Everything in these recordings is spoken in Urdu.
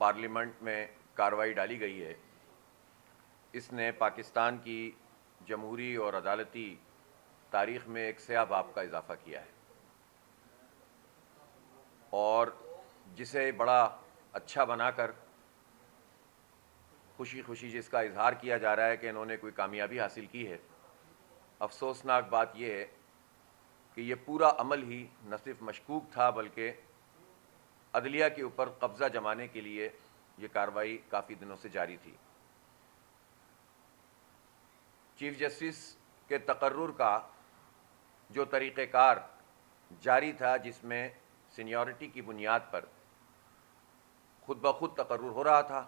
پارلیمنٹ میں کارروائی ڈالی گئی ہے، اس نے پاکستان کی جمہوری اور عدالتی تاریخ میں ایک سیاہ باب کا اضافہ کیا ہے، اور جسے بڑا اچھا بنا کر خوشی خوشی جس کا اظہار کیا جا رہا ہے کہ انہوں نے کوئی کامیابی حاصل کی ہے، افسوسناک بات یہ ہے کہ یہ پورا عمل ہی نہ صرف مشکوک تھا بلکہ عدلیہ کے اوپر قبضہ جمانے کے لیے یہ کارروائی کافی دنوں سے جاری تھی۔ چیف جسٹس کے تقرر کا جو طریقہ کار جاری تھا، جس میں سینیورٹی کی بنیاد پر خود بخود تقرر ہو رہا تھا،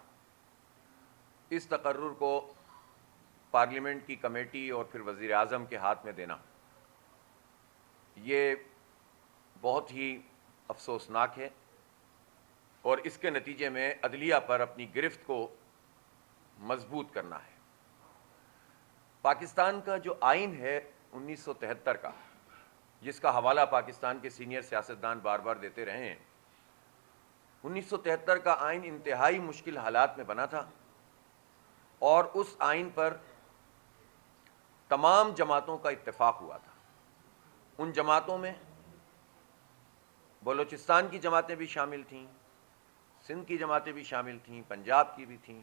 اس تقرر کو پارلیمنٹ کی کمیٹی اور پھر وزیر اعظم کے ہاتھ میں دینا، یہ بہت ہی افسوسناک ہے، اور اس کے نتیجے میں عدلیہ پر اپنی گرفت کو مضبوط کرنا ہے۔ پاکستان کا جو آئین ہے 1973 کا، جس کا حوالہ پاکستان کے سینئر سیاستدان بار بار دیتے رہے ہیں، 1973 کا آئین انتہائی مشکل حالات میں بنا تھا، اور اس آئین پر تمام جماعتوں کا اتفاق ہوا تھا۔ ان جماعتوں میں بلوچستان کی جماعتیں بھی شامل تھیں، سندھ کی جماعتیں بھی شامل تھیں، پنجاب کی بھی تھیں،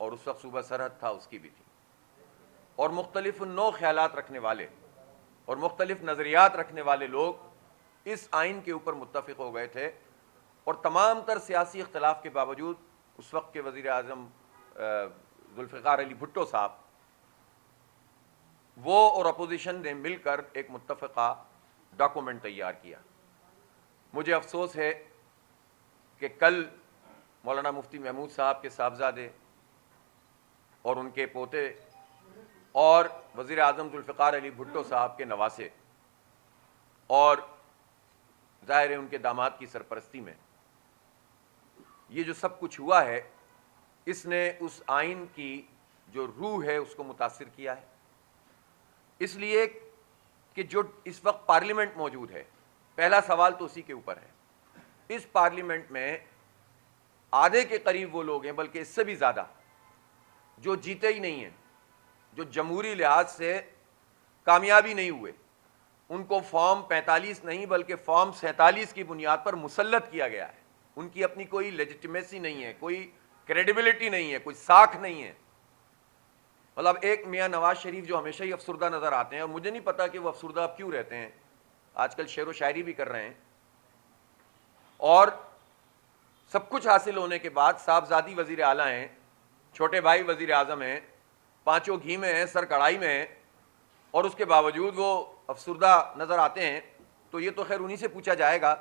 اور اس وقت صوبہ سرحد تھا اس کی بھی تھیں، اور مختلف نوع خیالات رکھنے والے اور مختلف نظریات رکھنے والے لوگ اس آئین کے اوپر متفق ہو گئے تھے، اور تمام تر سیاسی اختلاف کے باوجود اس وقت کے وزیر اعظم ذوالفقار علی بھٹو صاحب، وہ اور اپوزیشن نے مل کر ایک متفقہ ڈاکومنٹ تیار کیا۔ مجھے افسوس ہے کہ کل مولانا مفتی محمود صاحب کے صاحبزادے اور ان کے پوتے اور وزیر اعظم ذوالفقار علی بھٹو صاحب کے نواسے اور ظاہر ہے ان کے داماد کی سرپرستی میں یہ جو سب کچھ ہوا ہے، اس نے اس آئین کی جو روح ہے اس کو متاثر کیا ہے، اس لیے کہ جو اس وقت پارلیمنٹ موجود ہے، پہلا سوال تو اسی کے اوپر ہے۔ اس پارلیمنٹ میں آدھے کے قریب وہ لوگ ہیں، بلکہ اس سے بھی زیادہ، جو جیتے ہی نہیں ہیں، جو جمہوری لحاظ سے کامیابی نہیں ہوئے، ان کو فارم 45 نہیں بلکہ فارم 47 کی بنیاد پر مسلط کیا گیا ہے۔ ان کی اپنی کوئی لیجیٹمیسی نہیں ہے، کوئی کریڈیبلٹی نہیں ہے، کوئی ساکھ نہیں ہے۔ مطلب ایک میاں نواز شریف جو ہمیشہ ہی افسردہ نظر آتے ہیں، اور مجھے نہیں پتا کہ وہ افسردہ اب کیوں رہتے ہیں، آج کل شعر و شاعری بھی کر رہے ہیں، اور سب کچھ حاصل ہونے کے بعد صاحبزادی وزیر اعلیٰ ہیں، چھوٹے بھائی وزیر اعظم ہیں، پانچوں گھی میں ہیں، سر کڑھائی میں ہیں، اور اس کے باوجود وہ افسردہ نظر آتے ہیں، تو یہ تو خیر انہی سے پوچھا جائے گا۔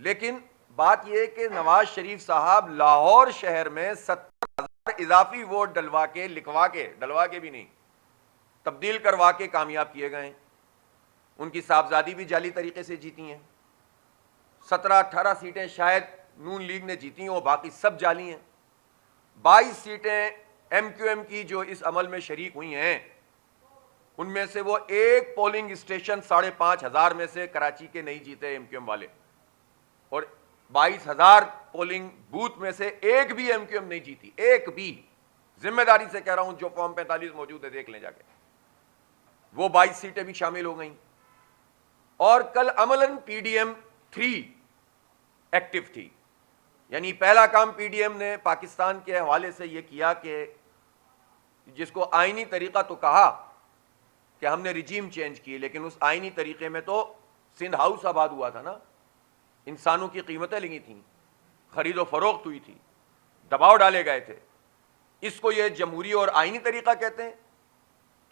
لیکن بات یہ ہے کہ نواز شریف صاحب لاہور شہر میں 70,000 اضافی ووٹ ڈلوا کے بھی نہیں، تبدیل کروا کے کامیاب کیے گئے ہیں۔ ان کی صاحبزادی بھی جعلی طریقے سے جیتی ہیں، 17-18 سیٹیں شاید نون لیگ نے جیتی ہیں، وہ باقی سب جعلی ہیں۔ 22 سیٹیں ایم کیو ایم کی جو اس عمل میں شریک ہوئی ہیں، ان میں سے وہ ایک پولنگ اسٹیشن 5,500 میں سے کراچی کے نہیں جیتے ایم کیو ایم والے، اور 22,000 پولنگ بوتھ میں سے ایک بھی ایم کیو ایم نہیں جیتی، ایک بھی۔ ذمہ داری سے کہہ رہا ہوں، جو فارم 45 موجود ہے دیکھ لیں جا کے، وہ 22 سیٹیں بھی شامل ہو گئیں۔ اور کل عملاً پی ڈی ایم 3 ایکٹیو تھی، یعنی پہلا کام پی ڈی ایم نے پاکستان کے حوالے سے یہ کیا کہ جس کو آئینی طریقہ تو کہا کہ ہم نے رجیم چینج کی، لیکن اس آئینی طریقے میں تو سندھ ہاؤس آباد ہوا تھا نا، انسانوں کی قیمتیں لگی تھیں، خرید و فروخت ہوئی تھی، دباؤ ڈالے گئے تھے۔ اس کو یہ جمہوری اور آئینی طریقہ کہتے ہیں۔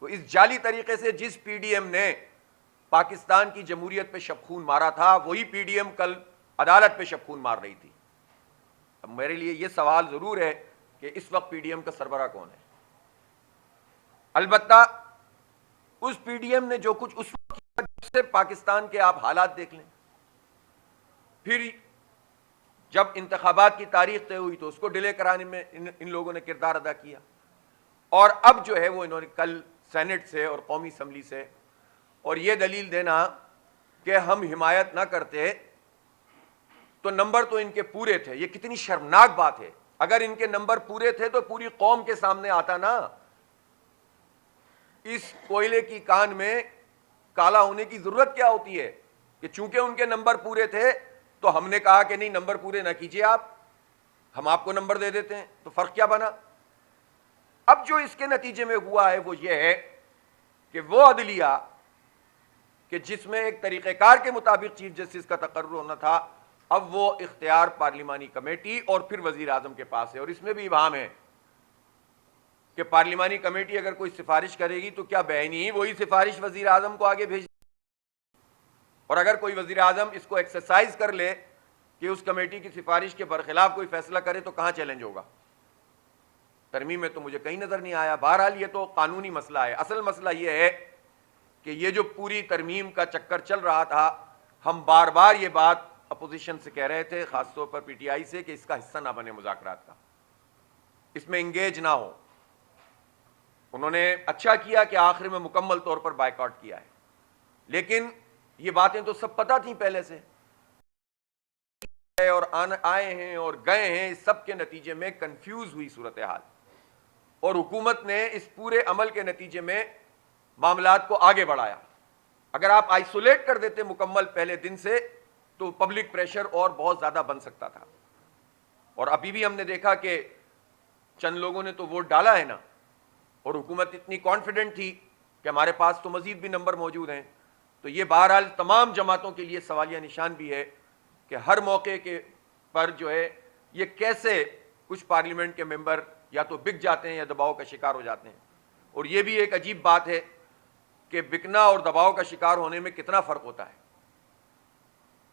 تو اس جعلی طریقے سے جس پی ڈی ایم نے پاکستان کی جمہوریت پہ شب خون مارا تھا، وہی پی ڈی ایم کل عدالت پہ شب خون مار رہی تھی۔ اب میرے لیے یہ سوال ضرور ہے کہ اس وقت پی ڈی ایم کا سربراہ کون ہے؟ البتہ اس پی ڈی ایم نے جو کچھ اس وقت کیا، جس سے پاکستان کے آپ حالات دیکھ لیں، پھر جب انتخابات کی تاریخ طے ہوئی تو اس کو ڈیلے کرانے میں ان لوگوں نے کردار ادا کیا، اور اب جو ہے وہ انہوں نے کل سینٹ سے اور قومی اسمبلی سے اور یہ دلیل دینا کہ ہم حمایت نہ کرتے تو نمبر تو ان کے پورے تھے. یہ کتنی شرمناک بات ہے. اگر ان کے نمبر پورے تھے تو پوری قوم کے سامنے آتا نا. اس کوئلے کی کان میں کالا ہونے کی ضرورت کیا ہوتی ہے کہ چونکہ ان کے نمبر پورے تھے تو ہم نے کہا کہ نہیں نمبر پورے نہ کیجیے آپ, ہم آپ کو نمبر دے دیتے ہیں. تو فرق کیا بنا؟ اب جو اس کے نتیجے میں ہوا ہے وہ یہ ہے کہ وہ عدلیہ کہ جس میں ایک طریقہ کار کے مطابق چیف جسٹس کا تقرر ہونا تھا, اب وہ اختیار پارلیمانی کمیٹی اور پھر وزیر اعظم کے پاس ہے. اور اس میں بھی ابہام ہے کہ پارلیمانی کمیٹی اگر کوئی سفارش کرے گی تو کیا بہنی ہی وہی سفارش وزیر اعظم کو آگے بھیج, اور اگر کوئی وزیر اعظم اس کو ایکسرسائز کر لے کہ اس کمیٹی کی سفارش کے برخلاف کوئی فیصلہ کرے تو کہاں چیلنج ہوگا؟ ترمیم میں تو مجھے کہیں نظر نہیں آیا. بہرحال یہ تو قانونی مسئلہ ہے. اصل مسئلہ یہ ہے کہ یہ جو پوری ترمیم کا چکر چل رہا تھا, ہم بار بار یہ بات اپوزیشن سے کہہ رہے تھے, خاص طور پر پی ٹی آئی سے, کہ اس کا حصہ نہ بنے مذاکرات کا, اس میں انگیج نہ ہو. انہوں نے اچھا کیا کہ آخر میں مکمل طور پر بائیکاٹ کیا ہے, لیکن یہ باتیں تو سب پتہ تھیں پہلے سے, اور آئے ہیں اور گئے ہیں. اس سب کے نتیجے میں کنفیوز ہوئی صورتحال, اور حکومت نے اس پورے عمل کے نتیجے میں معاملات کو آگے بڑھایا. اگر آپ آئسولیٹ کر دیتے مکمل پہلے دن سے تو پبلک پریشر اور بہت زیادہ بن سکتا تھا. اور ابھی بھی ہم نے دیکھا کہ چند لوگوں نے تو ووٹ ڈالا ہے نا, اور حکومت اتنی کانفیڈنٹ تھی کہ ہمارے پاس تو مزید بھی نمبر موجود ہیں. تو یہ بہرحال تمام جماعتوں کے لیے سوالیہ نشان بھی ہے کہ ہر موقع کے پر جو ہے یہ کیسے کچھ پارلیمنٹ کے ممبر یا تو بک جاتے ہیں یا دباؤ کا شکار ہو جاتے ہیں. اور یہ بھی ایک عجیب بات ہے کہ بکنا اور دباؤ کا شکار ہونے میں کتنا فرق ہوتا ہے.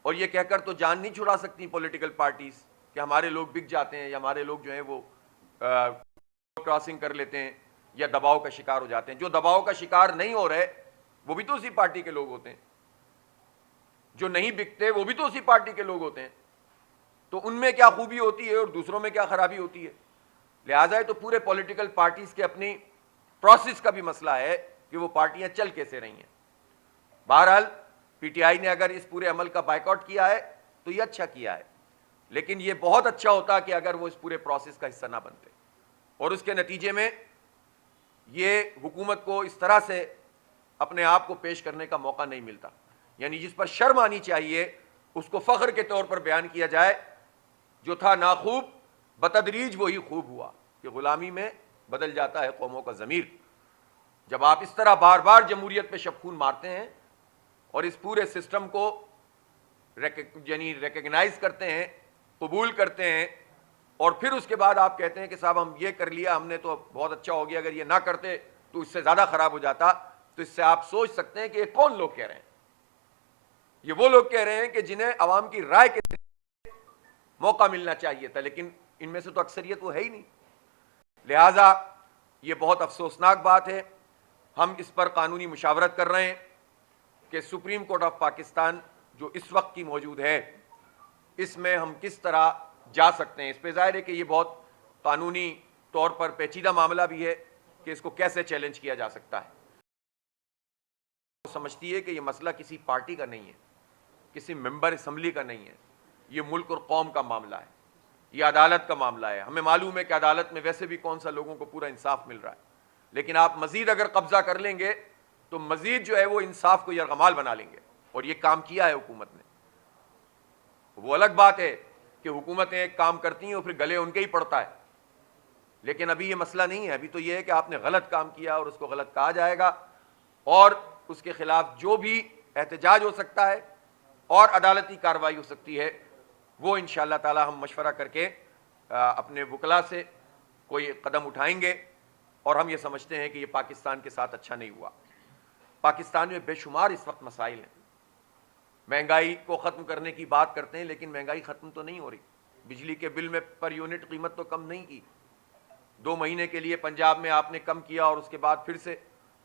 اور یہ کہہ کر تو جان نہیں چھڑا سکتی پولیٹیکل پارٹیز کہ ہمارے لوگ بک جاتے ہیں یا ہمارے لوگ جو ہیں وہ کراسنگ کر لیتے ہیں یا دباؤ کا شکار ہو جاتے ہیں. جو دباؤ کا شکار نہیں ہو رہے وہ بھی تو اسی پارٹی کے لوگ ہوتے ہیں, جو نہیں بکتے وہ بھی تو اسی پارٹی کے لوگ ہوتے ہیں. تو ان میں کیا خوبی ہوتی ہے اور دوسروں میں کیا خرابی ہوتی ہے؟ لہٰذا تو پورے پولیٹیکل پارٹیز کے اپنی پروسیس کا بھی مسئلہ ہے کہ وہ پارٹیاں چل کیسے رہی ہیں. بہرحال پی ٹی آئی نے اگر اس پورے عمل کا بائیکاٹ کیا ہے تو یہ اچھا کیا ہے, لیکن یہ بہت اچھا ہوتا کہ اگر وہ اس پورے پروسیس کا حصہ نہ بنتے, اور اس کے نتیجے میں یہ حکومت کو اس طرح سے اپنے آپ کو پیش کرنے کا موقع نہیں ملتا. یعنی جس پر شرم آنی چاہیے اس کو فخر کے طور پر بیان کیا جائے. جو تھا ناخوب بتدریج وہی خوب ہوا, کہ غلامی میں بدل جاتا ہے قوموں کا ضمیر. جب آپ اس طرح بار بار جمہوریت پہ شبخون مارتے ہیں اور اس پورے سسٹم کو یعنی ریکگنائز کرتے ہیں, قبول کرتے ہیں, اور پھر اس کے بعد آپ کہتے ہیں کہ صاحب ہم یہ کر لیا, ہم نے تو بہت اچھا ہو گیا, اگر یہ نہ کرتے تو اس سے زیادہ خراب ہو جاتا, تو اس سے آپ سوچ سکتے ہیں کہ یہ کون لوگ کہہ رہے ہیں. یہ وہ لوگ کہہ رہے ہیں کہ جنہیں عوام کی رائے کے موقع ملنا چاہیے تھا, لیکن ان میں سے تو اکثریت وہ ہے ہی نہیں. لہٰذا یہ بہت افسوسناک بات ہے. ہم اس پر قانونی مشاورت کر رہے ہیں کہ سپریم کورٹ آف پاکستان جو اس وقت کی موجود ہے اس میں ہم کس طرح جا سکتے ہیں. اس پہ ظاہر ہے کہ یہ بہت قانونی طور پر پیچیدہ معاملہ بھی ہے کہ اس کو کیسے چیلنج کیا جا سکتا ہے. سمجھتی ہے کہ یہ مسئلہ کسی پارٹی کا نہیں ہے, کسی ممبر اسمبلی کا نہیں ہے, یہ ملک اور قوم کا معاملہ ہے, یہ عدالت کا معاملہ ہے. ہمیں معلوم ہے کہ عدالت میں ویسے بھی کون سا لوگوں کو پورا انصاف مل رہا ہے, لیکن آپ مزید اگر قبضہ کر لیں گے تو مزید جو ہے وہ انصاف کو یرغمال بنا لیں گے, اور یہ کام کیا ہے حکومت نے. وہ الگ بات ہے کہ حکومتیں ایک کام کرتی ہیں اور پھر گلے ان کے ہی پڑتا ہے, لیکن ابھی یہ مسئلہ نہیں ہے. ابھی تو یہ ہے کہ آپ نے غلط کام کیا اور اس کو غلط کہا جائے گا, اور اس کے خلاف جو بھی احتجاج ہو سکتا ہے اور عدالتی کارروائی ہو سکتی ہے وہ انشاءاللہ تعالی ہم مشورہ کر کے اپنے وکلاء سے کوئی قدم اٹھائیں گے. اور ہم یہ سمجھتے ہیں کہ یہ پاکستان کے ساتھ اچھا نہیں ہوا. پاکستان میں بے شمار اس وقت مسائل ہیں. مہنگائی کو ختم کرنے کی بات کرتے ہیں, لیکن مہنگائی ختم تو نہیں ہو رہی. بجلی کے بل میں پر یونٹ قیمت تو کم نہیں کی. 2 مہینے کے لیے پنجاب میں آپ نے کم کیا, اور اس کے بعد پھر سے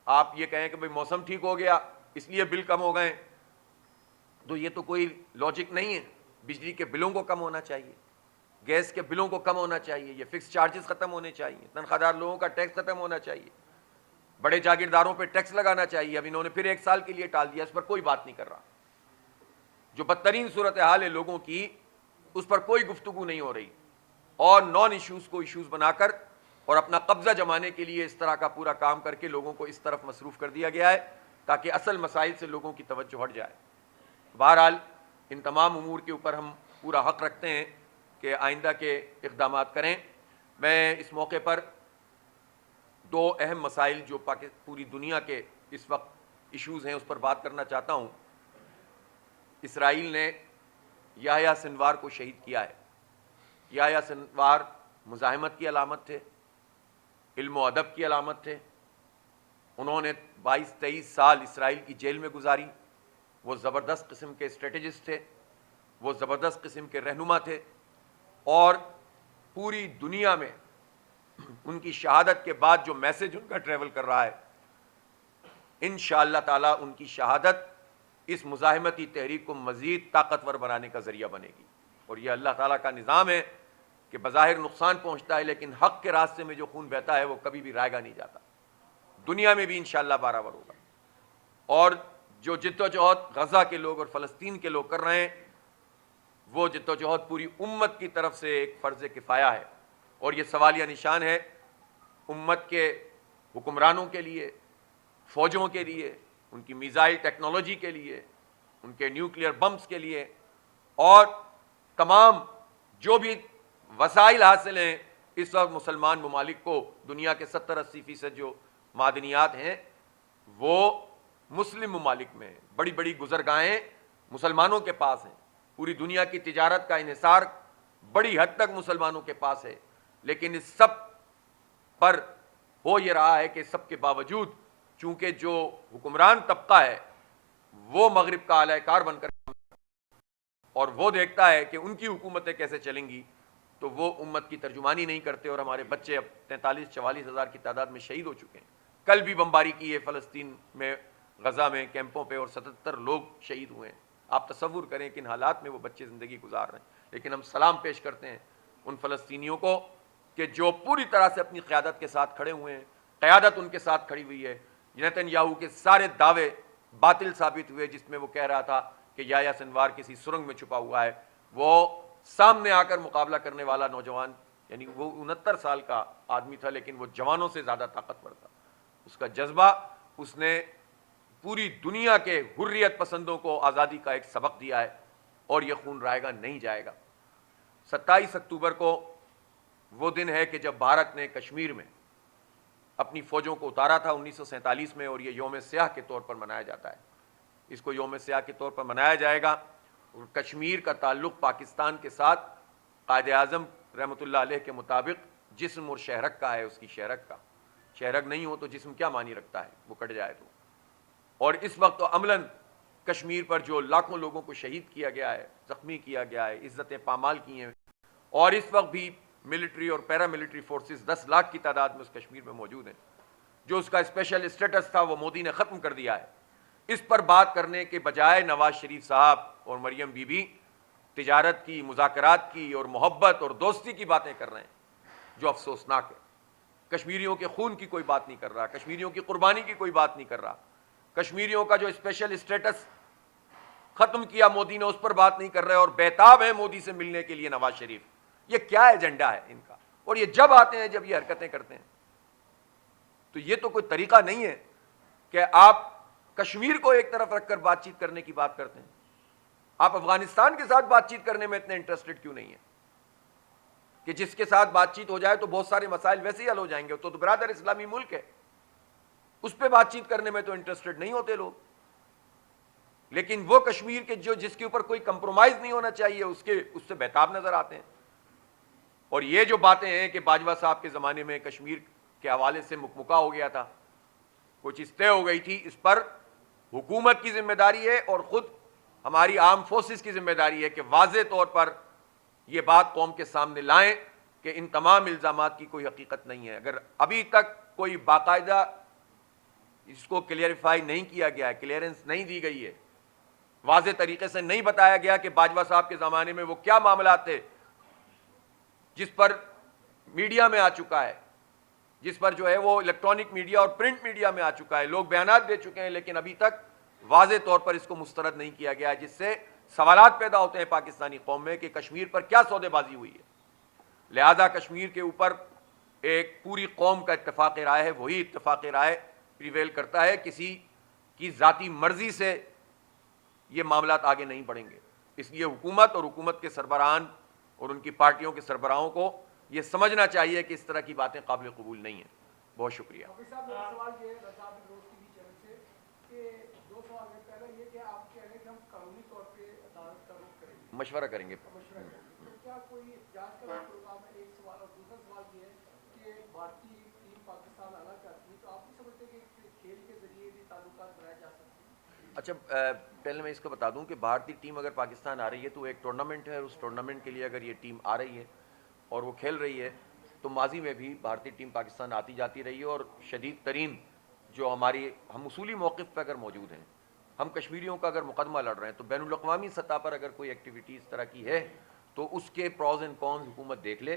آپ یہ کہیں کہ بھئی موسم ٹھیک ہو گیا اس لیے بل کم ہو گئے, تو یہ تو کوئی لاجک نہیں ہے. بجلی کے بلوں کو کم ہونا چاہیے, گیس کے بلوں کو کم ہونا چاہیے, یہ فکس چارجز ختم ہونے چاہیے, تنخواہ دار لوگوں کا ٹیکس ختم ہونا چاہیے, بڑے جاگیرداروں پہ ٹیکس لگانا چاہیے. اب انہوں نے پھر 1 سال کے لیے ٹال دیا, اس پر کوئی بات نہیں کر رہا. جو بدترین صورتحال ہے لوگوں کی اس پر کوئی گفتگو نہیں ہو رہی، اور نان ایشوز کو ایشوز بنا کر اور اپنا قبضہ جمانے کے لیے اس طرح کا پورا کام کر کے لوگوں کو اس طرف مصروف کر دیا گیا ہے تاکہ اصل مسائل سے لوگوں کی توجہ ہٹ جائے۔ بہرحال ان تمام امور کے اوپر ہم پورا حق رکھتے ہیں کہ آئندہ کے اقدامات کریں۔ میں اس موقع پر دو اہم مسائل جو پوری دنیا کے اس وقت ایشوز ہیں اس پر بات کرنا چاہتا ہوں۔ اسرائیل نے یحییٰ سنوار کو شہید کیا ہے۔ یحییٰ سنوار مزاحمت کی علامت تھے، علم و ادب کی علامت تھے۔ انہوں نے 22-23 سال اسرائیل کی جیل میں گزاری۔ وہ زبردست قسم کے اسٹریٹجسٹ تھے، وہ زبردست قسم کے رہنما تھے، اور پوری دنیا میں ان کی شہادت کے بعد جو میسج ان کا ٹریول کر رہا ہے، انشاءاللہ تعالیٰ ان کی شہادت اس مزاحمتی تحریک کو مزید طاقتور بنانے کا ذریعہ بنے گی۔ اور یہ اللہ تعالیٰ کا نظام ہے کہ بظاہر نقصان پہنچتا ہے، لیکن حق کے راستے میں جو خون بہتا ہے وہ کبھی بھی رائے گا نہیں جاتا۔ دنیا میں بھی انشاءاللہ برابر ہوگا۔ اور جو جد و جہد غزہ کے لوگ اور فلسطین کے لوگ کر رہے ہیں، وہ جد و جہد پوری امت کی طرف سے ایک فرض کفایہ ہے، اور یہ سوالیہ نشان ہے امت کے حکمرانوں کے لیے، فوجوں کے لیے، ان کی میزائل ٹیکنالوجی کے لیے، ان کے نیوکلیئر بمز کے لیے، اور تمام جو بھی وسائل حاصل ہیں اس وقت مسلمان ممالک کو۔ دنیا کے 70-80% جو معدنیات ہیں وہ مسلم ممالک میں ہیں، بڑی بڑی گزرگاہیں مسلمانوں کے پاس ہیں، پوری دنیا کی تجارت کا انحصار بڑی حد تک مسلمانوں کے پاس ہے۔ لیکن اس سب پر ہو یہ رہا ہے کہ سب کے باوجود چونکہ جو حکمران طبقہ ہے وہ مغرب کا اعلی کار بن کر اور وہ دیکھتا ہے کہ ان کی حکومتیں کیسے چلیں گی، تو وہ امت کی ترجمانی نہیں کرتے، اور ہمارے بچے اب 43-44 ہزار کی تعداد میں شہید ہو چکے ہیں۔ کل بھی بمباری کی ہے فلسطین میں، غزہ میں کیمپوں پہ، اور 77 لوگ شہید ہوئے ہیں۔ آپ تصور کریں کہ ان حالات میں وہ بچے زندگی گزار رہے ہیں۔ لیکن ہم سلام پیش کرتے ہیں ان فلسطینیوں کو کہ جو پوری طرح سے اپنی قیادت کے ساتھ کھڑے ہوئے ہیں، قیادت ان کے ساتھ کھڑی ہوئی ہے۔ نیتن یاہو کے سارے دعوے باطل ثابت ہوئے، جس میں وہ کہہ رہا تھا کہ یحییٰ سنوار کسی سرنگ میں چھپا ہوا ہے۔ وہ سامنے آ کر مقابلہ کرنے والا نوجوان، یعنی وہ 69 سال کا آدمی تھا، لیکن وہ جوانوں سے زیادہ طاقتور تھا۔ اس کا جذبہ، اس نے پوری دنیا کے حریت پسندوں کو آزادی کا ایک سبق دیا ہے، اور یہ خون رائے گا نہیں جائے گا۔ 27 اکتوبر کو وہ دن ہے کہ جب بھارت نے کشمیر میں اپنی فوجوں کو اتارا تھا 1947 میں، اور یہ یوم سیاہ کے طور پر منایا جاتا ہے۔ اس کو یوم سیاہ کے طور پر منایا جائے گا، اور کشمیر کا تعلق پاکستان کے ساتھ قائد اعظم رحمۃ اللہ علیہ کے مطابق جسم اور شہرک کا ہے، اس کی شہرک کا۔ شہرک نہیں ہو تو جسم کیا معنی رکھتا ہے، وہ کٹ جائے تو۔ اور اس وقت تو عملاً کشمیر پر جو لاکھوں لوگوں کو شہید کیا گیا ہے، زخمی کیا گیا ہے، عزتیں پامال کی ہیں، اور اس وقت بھی ملٹری اور پیرا ملٹری فورسز 10 لاکھ کی تعداد میں اس کشمیر میں موجود ہیں۔ جو اس کا اسپیشل اسٹیٹس تھا وہ مودی نے ختم کر دیا ہے۔ اس پر بات کرنے کے بجائے نواز شریف صاحب اور مریم بی بی تجارت کی، مذاکرات کی اور محبت اور دوستی کی باتیں کر رہے ہیں، جو افسوسناک ہے۔ کشمیریوں کے خون کی کوئی بات نہیں کر رہا، کشمیریوں کی قربانی کی کوئی بات نہیں کر رہا، کشمیریوں کا جو اسپیشل اسٹیٹس ختم کیا مودی نے اس پر بات نہیں کر رہے، اور بیتاب ہے مودی سے ملنے کے لیے نواز شریف۔ یہ کیا ایجنڈا ہے ان کا؟ اور یہ جب آتے ہیں جب یہ حرکتیں کرتے ہیں، تو یہ تو کوئی طریقہ نہیں ہے کہ آپ کشمیر کو ایک طرف رکھ کر بات چیت کرنے کی بات کرتے ہیں۔ آپ افغانستان کے ساتھ بات چیت کرنے میں اتنے انٹرسٹڈ کیوں نہیں ہیں کہ جس کے ساتھ بات چیت ہو جائے تو بہت سارے مسائل ویسے ہی حل ہو جائیں گے؟ تو برادر اسلامی ملک ہے، اس پہ بات چیت کرنے میں تو انٹرسٹڈ نہیں ہوتے لوگ۔ لیکن وہ کشمیر کے جس کے اوپر کوئی کمپرومائز نہیں ہونا چاہیے، اس سے بہتاب نظر آتے ہیں۔ اور یہ جو باتیں ہیں کہ باجوہ صاحب کے زمانے میں کشمیر کے حوالے سے مکمکا ہو گیا تھا، کچھ چیز طے ہو گئی تھی، اس پر حکومت کی ذمہ داری ہے اور خود ہماری آرم فورسز کی ذمہ داری ہے کہ واضح طور پر یہ بات قوم کے سامنے لائیں کہ ان تمام الزامات کی کوئی حقیقت نہیں ہے۔ اگر ابھی تک کوئی باقاعدہ اس کو کلیئرفائی نہیں کیا گیا ہے، کلیئرنس نہیں دی گئی ہے، واضح طریقے سے نہیں بتایا گیا کہ باجوہ صاحب کے زمانے میں وہ کیا معاملات تھے، جس پر میڈیا میں آ چکا ہے، جس پر جو ہے وہ الیکٹرانک میڈیا اور پرنٹ میڈیا میں آ چکا ہے، لوگ بیانات دے چکے ہیں، لیکن ابھی تک واضح طور پر اس کو مسترد نہیں کیا گیا ہے، جس سے سوالات پیدا ہوتے ہیں پاکستانی قوم میں کہ کشمیر پر کیا سودے بازی ہوئی ہے. لہذا کشمیر کے اوپر ایک پوری قوم کا اتفاق رائے ہے, وہی اتفاق رائے پریویل کرتا ہے, کسی کی ذاتی مرضی سے یہ معاملات آگے نہیں بڑھیں گے. اس لیے حکومت اور حکومت کے سربراہان اور ان کی پارٹیوں کے سربراہوں کو یہ سمجھنا چاہیے کہ اس طرح کی باتیں قابل قبول نہیں ہیں. بہت شکریہ. مشورہ کریں گے. اچھا, پہلے میں اس کو بتا دوں کہ بھارتی ٹیم اگر پاکستان آ رہی ہے تو ایک ٹورنامنٹ ہے, اس ٹورنامنٹ کے لیے اگر یہ ٹیم آ رہی ہے اور وہ کھیل رہی ہے تو ماضی میں بھی بھارتی ٹیم پاکستان آتی جاتی رہی ہے, اور شدید ترین جو ہم اصولی موقف پہ اگر موجود ہیں, ہم کشمیریوں کا اگر مقدمہ لڑ رہے ہیں تو بین الاقوامی سطح پر اگر کوئی ایکٹیویٹی اس طرح کی ہے تو اس کے پروز اینڈ کونز حکومت دیکھ لے.